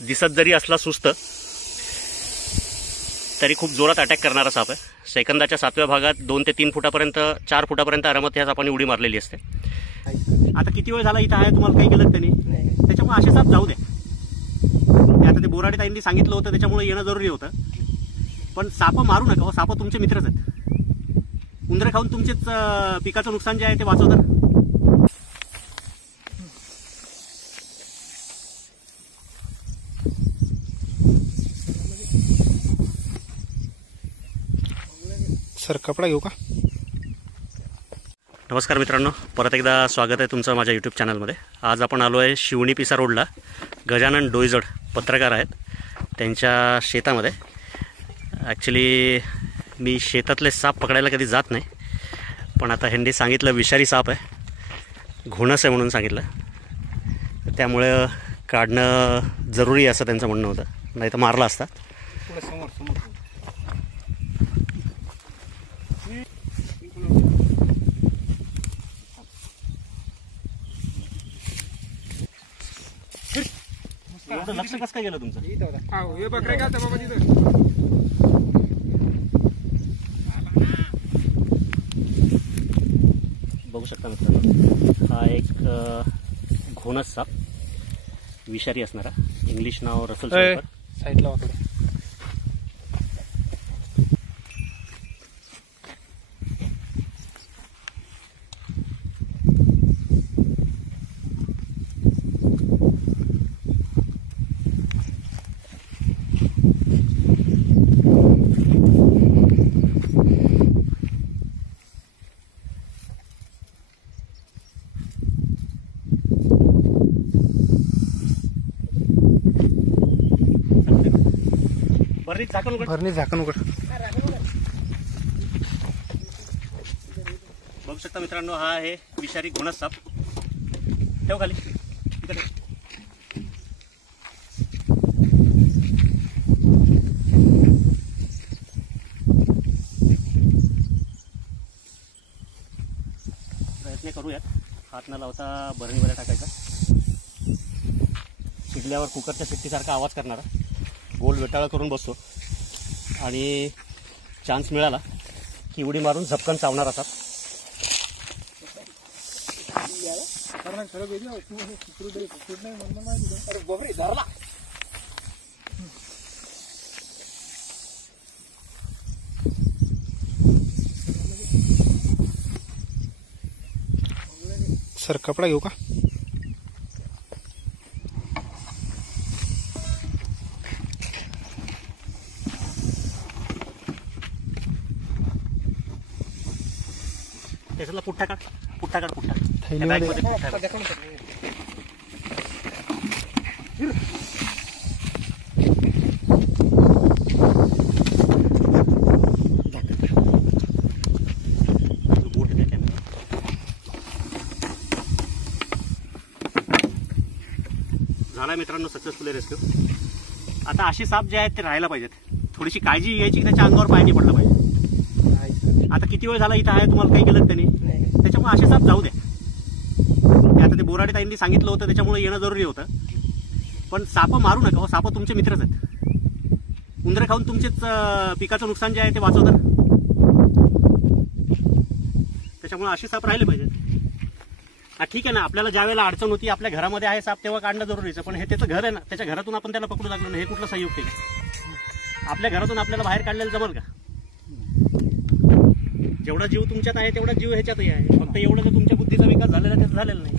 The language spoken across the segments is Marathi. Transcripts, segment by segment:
दिसत जरी असला सुस्त तरी खूप जोरात अटॅक करणारा साप आहे. सेकंदाच्या 7व्या भागात 2 ते 3 फुटापर्यंत 4 फुटापर्यंत आरामात ह्या सापाने उडी मारलेली असते. आता किती वेळ झाला इथं आहे, तुम्हाला काही केलं त्यांनी? त्याच्यामुळे असे साप जाऊ द्या. आता ते बोराडे ताईंनी सांगितलं होतं त्याच्यामुळे येणं जरुरी होतं. पण साप मारू नका, साप तुमचे मित्रच आहेत. उंदरे खाऊन तुमचेच पिकाचं नुकसान जे आहे ते वाचवतात. सर कपडा घेऊ का? नमस्कार मित्रांनो, परत एकदा स्वागत आहे तुमचं माझ्या यूट्यूब चॅनलमध्ये. आज आपण आलो आहे शिवणी पिसा रोडला. गजानन डोईजड पत्रकार आहेत, त्यांच्या शेतामध्ये. ॲक्च्युली मी शेतातले साप पकडायला कधी जात नाही, पण आता ह्यांनी सांगितलं विषारी साप आहे, घोणस आहे म्हणून सांगितलं. त्यामुळे काढणं जरुरी आहे असं त्यांचं म्हणणं होतं, नाही तर मारला असता. लक्ष कसं काय गेलं तुमचं? बघू शकता मित्रांनो, हा एक घोणस साप, विषारी असणारा. इंग्लिश नाव रसल साईडला. भरणी झाकण उघड. बघू शकता मित्रांनो, हा आहे विषारी घोणस साप. ठेव खाली. प्रयत्न करूयात. हात न लावता भरणीवर टाकायचा. शिजल्यावर कुकरच्या शिट्टीसारखा आवाज करणारा, गोल वेटाळा करून बसतो आणि चान्स मिळाला की उडी मारून झपकन चावणार असतात. सर कपडा घेऊ का? त्याच्यातला पुठ्ठा काढ. पुठ्ठा झाला मित्रांनो सक्सेसफुली रेस्क्यू. आता असे साप जे आहेत ते राहायला पाहिजेत. थोडीशी काळजी घ्यायची की त्याच्या अंगावर पाय नाही पडला पाहिजे. आता किती वेळ झाला इथं आहे, तुम्हाला काही केलं त्यांनी? त्याच्यामुळे असे साप जाऊ द्या. आता ते बोराडे ताईंनी सांगितलं होतं त्याच्यामुळे येणं जरुरी होतं. पण साप मारू नका, साप तुमचे मित्रच आहेत. उंदरे खाऊन तुमचेच पिकाचं नुकसान जे आहे ते वाचवतात. त्याच्यामुळे असे साप राहिले पाहिजेत. ठीक आहे ना, आपल्याला ज्या वेळेला अडचण होती, आपल्या घरामध्ये आहे साप, तेव्हा काढणं जरुरीचं. पण हे त्याचं घर आहे ना, त्याच्या घरातून आपण त्याला पकडू लागलो ना, हे कुठलं संयुक्त आहे? आपल्या घरातून आपल्याला बाहेर काढलेलं जमल का? जेवढा जीव तुमच्यात आहे तेवढा जीव ह्याच्यातही आहे. फक्त एवढं जर तुमच्या बुद्धीचा विकास झालेला त्याचा झालेला नाही.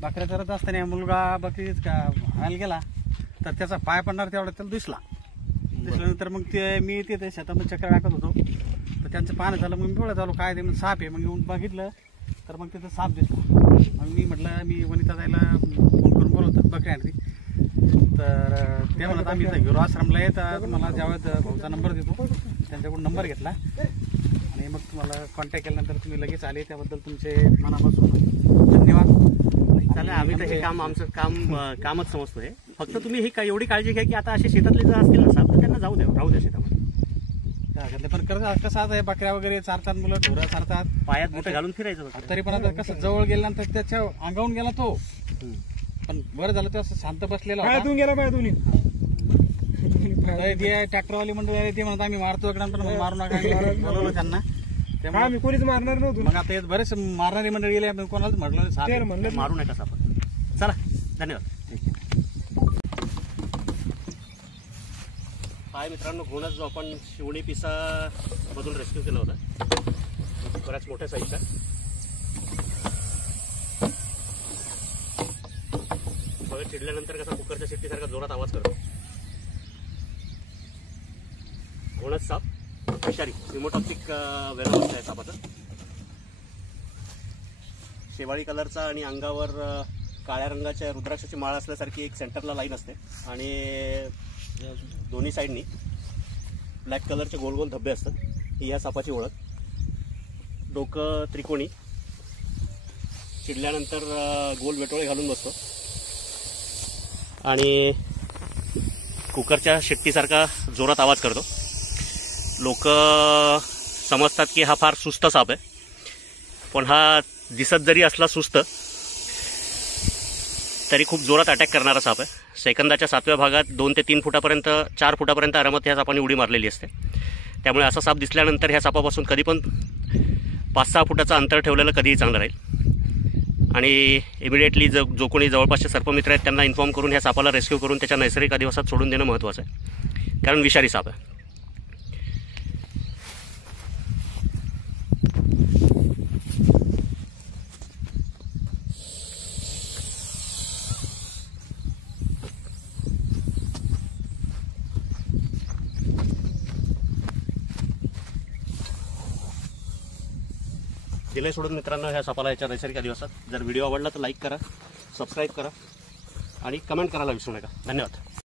बकऱ्या चरत असताना मुलगा बकरी खायला गेला तर त्याचा पाय पडणार तेवढा त्याला दिसल्यानंतर मग ते मी ते शेतामध्ये चक्कर टाकत होतो, तर त्यांचं पाहणं झालं. मग मी डोळ्यात आलो, काय ते साप आहे. मग येऊन बघितलं तर मग तिथं साप दिसला. मग मी म्हटलं, मी वनिता जायला फोन करून बोलवतो बकरी आणली. तर ते म्हणत आम्ही इथं घेरू आश्रमला आहे, तर मला जावेद भाऊचा नंबर देतो. त्यांच्याकडून नंबर घेतला आणि मग तुम्हाला कॉन्टॅक्ट केल्यानंतर तुम्ही लगेच आले. त्याबद्दल तुमचे मनापासून धन्यवाद. चालेल, आम्ही तर हे काम आमचं कामच समजतोय. फक्त तुम्ही ही एवढी काळजी घ्या की आता असे शेतातले जर असतील ना साप तर त्यांना जाऊ द्या, राहू द्या शेतामध्ये. काय हरकत नाही. पण कसं आता हे बकऱ्या वगैरे चारतात, मुलं ढोरं चारतात, पायात बोटं घालून फिरायचं फक्त. तरी पण आता कसं जवळ गेल्यानंतर त्याच्या अंगावून गेला तो. पण बरं झालं, तो असं शांत बसलेला होता. पायातून गेला पायातून ट्रॅक्टरवाली मंडळी ते म्हणत आम्ही मारतो इकडं, पण मारू नका, आम्ही बोलवलं त्यांना. त्यामुळे आम्ही कोणीच मारणार नव्हतो. मग आता बरेच मारणारी मंडळी गेले, आपण कोणालाच म्हटलं नाही. ते म्हणलं मारू नका साप. चला, धन्यवाद. हाय मित्रांनो, घोणच जो आपण शिवणी पिसा मधून रेस्क्यू केला होता, बऱ्याच मोठ्या साईजचा. बघा चिडल्यानंतर कसा कुकरच्या शिट्टीसारखा जोरात आवाज करतो. घोणच साप, विषारी, हिमोटॉक्सिक वेनम आहे सापाचं. शेवाळी कलरचा आणि अंगावर काळ्या रंगाच्या रुद्राक्षाची माळ असल्यासारखी एक सेंटरला लाईन असते आणि दोन्ही साईडनी ब्लॅक कलरचे गोल गोल धब्बे असतात. ही या सापाची ओळख. डोकं त्रिकोणी, चिडल्यानंतर गोल वेटोळे घालून बसतो आणि कुकरच्या शिट्टीसारखा जोरात आवाज करतो. लोक समजतात की हा फार सुस्त साप आहे, पण हा दिसत जरी असला सुस्त तरी खूप जोरात अटॅक करणारा साप आहे. सेकंदाच्या 7व्या भागात 2 ते 3 फुटापर्यंत 4 फुटापर्यंत आरामात ह्या सापाने उडी मारलेली असते. त्यामुळे असा साप दिसल्यानंतर ह्या सापापासून कधी पण 5-6 फुटाचं अंतर ठेवलेलं कधीही चांगलं राहील. आणि इमिडिएटली जो कोणी जवळपासचे सर्पमित्र आहेत त्यांना इन्फॉर्म करून ह्या सापाला रेस्क्यू करून त्याच्या नैसर्गिक अधिवासात सोडून देणं महत्त्वाचं आहे, कारण विषारी साप आहे. दिले सोडून मित्रांनो ह्या सापाला याच्या नैसर्गिक अधिवासात. जर व्हिडिओ आवडला तर लाईक करा, सबस्क्राईब करा आणि कमेंट करायला विसरू नका. धन्यवाद.